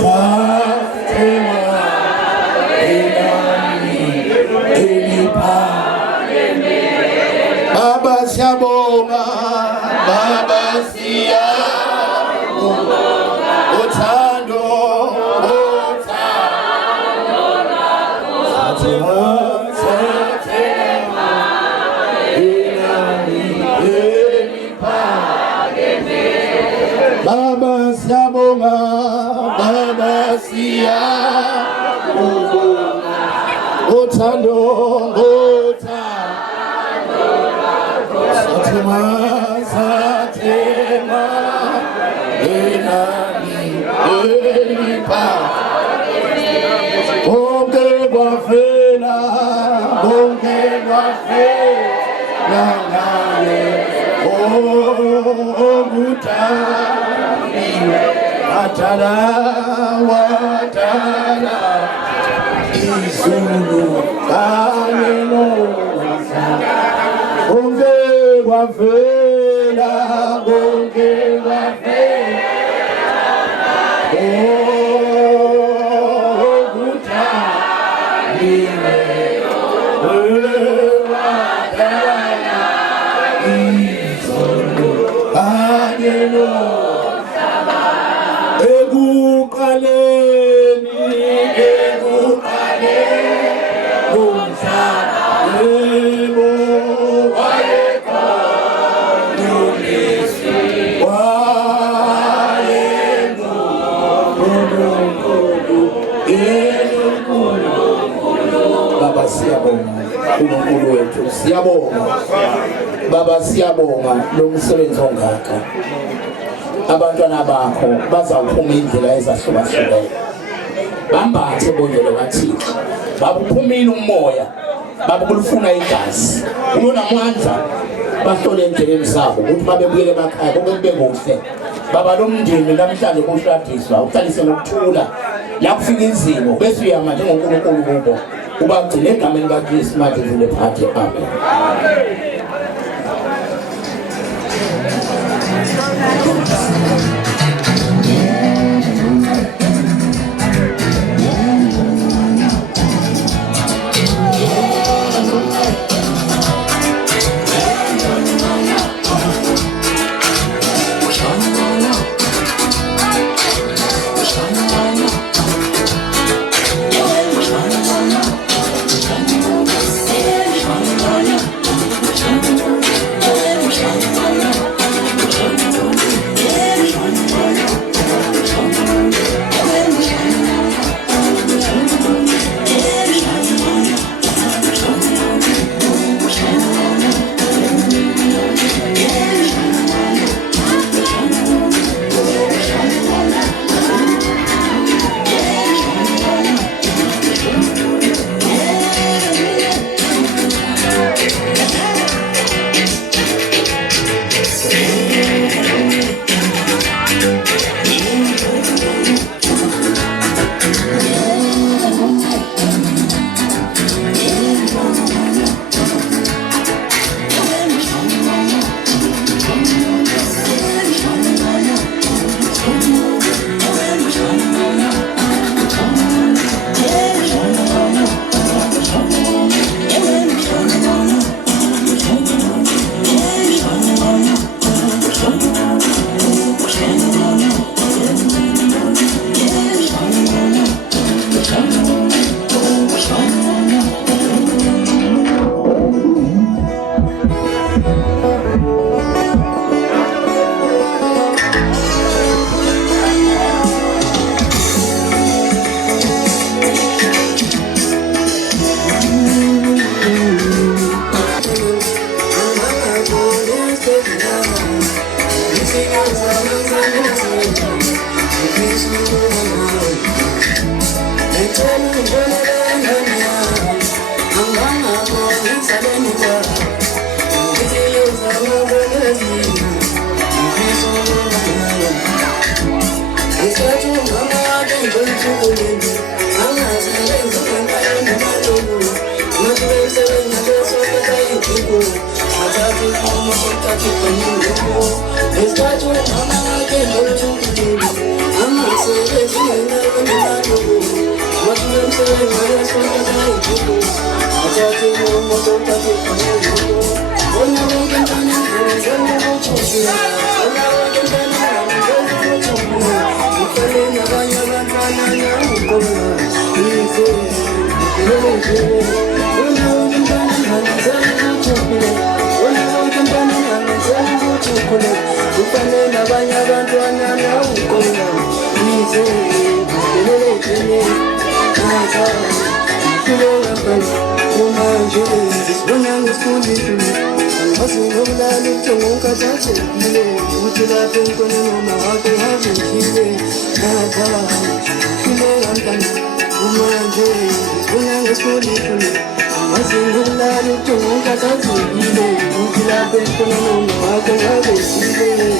Satema Baba Siyabonga Baba Siyabonga Uthando Baba siyabonga, Baba siyabonga, uthando sathema enani elipa bonke kwafela ngaye watala izulu kaneno bonke kwafela Baba siyabonga uNkulunkulu wethu, siyabonga Baba, siyabonga lo msebenzi ongaka. Abantwana bakho bazawuphuma indlela ezahlukahlukene, bambathe bondolo kaThixo, babuphumile umoya, babulufuna igazi, unamandla bahlole endleleni zabo ukuthi babebuyele emakhaya kube kube kuhle. Baba, lo mndeni namhlanje kushadiswa, uqalise ngokuthula la kufika izimo bese uyama njengoNkulunkulu kubo, ubagcine egameni likaJesu manje kule phathi. Amen. Kufanele nabanye abantwana nawukhona yize ngelelekele ngakha ngihluleka mfana kumanje sisibona ngisifundile angazi ngokulala ubuthongo ngikhathazekile ukuthi lapho ngikhona noma wakho havekile ngakha ngihluleka mfana kumanje sisibona ngisifundile angazi ngokulala ubuthongo ngikhathazekile ukuthi lapho ngikhona noma wakho havekile.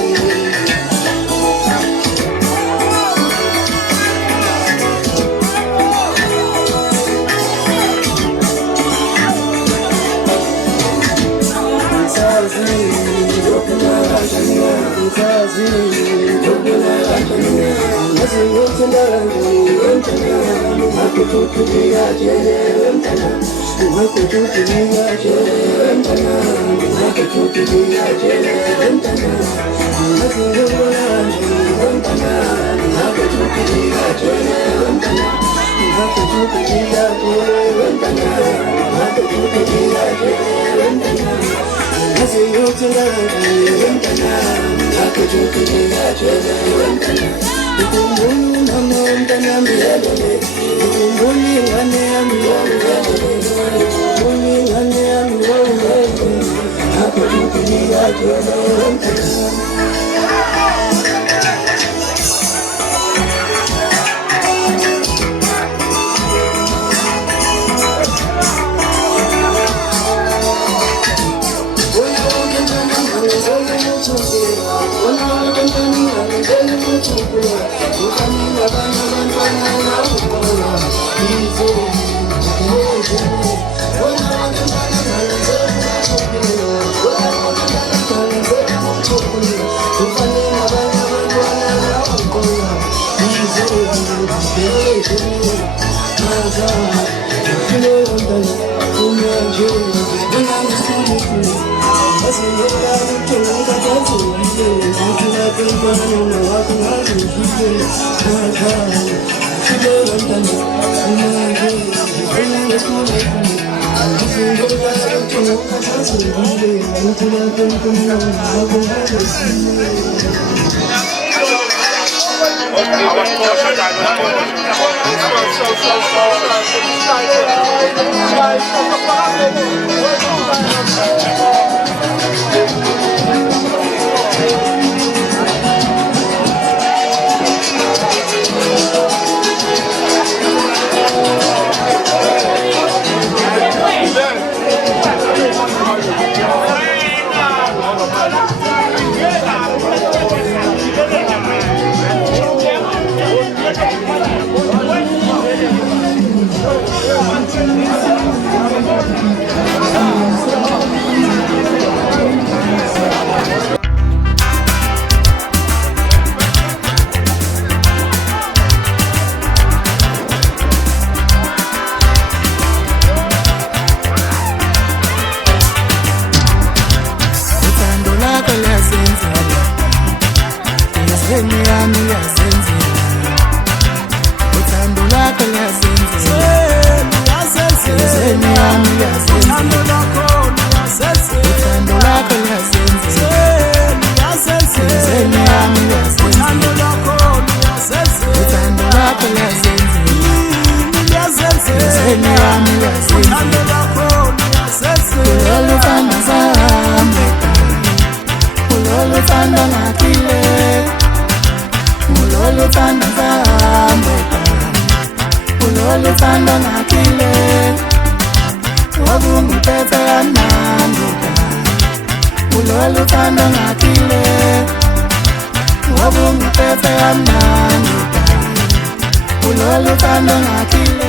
Ulolo tanda ngakile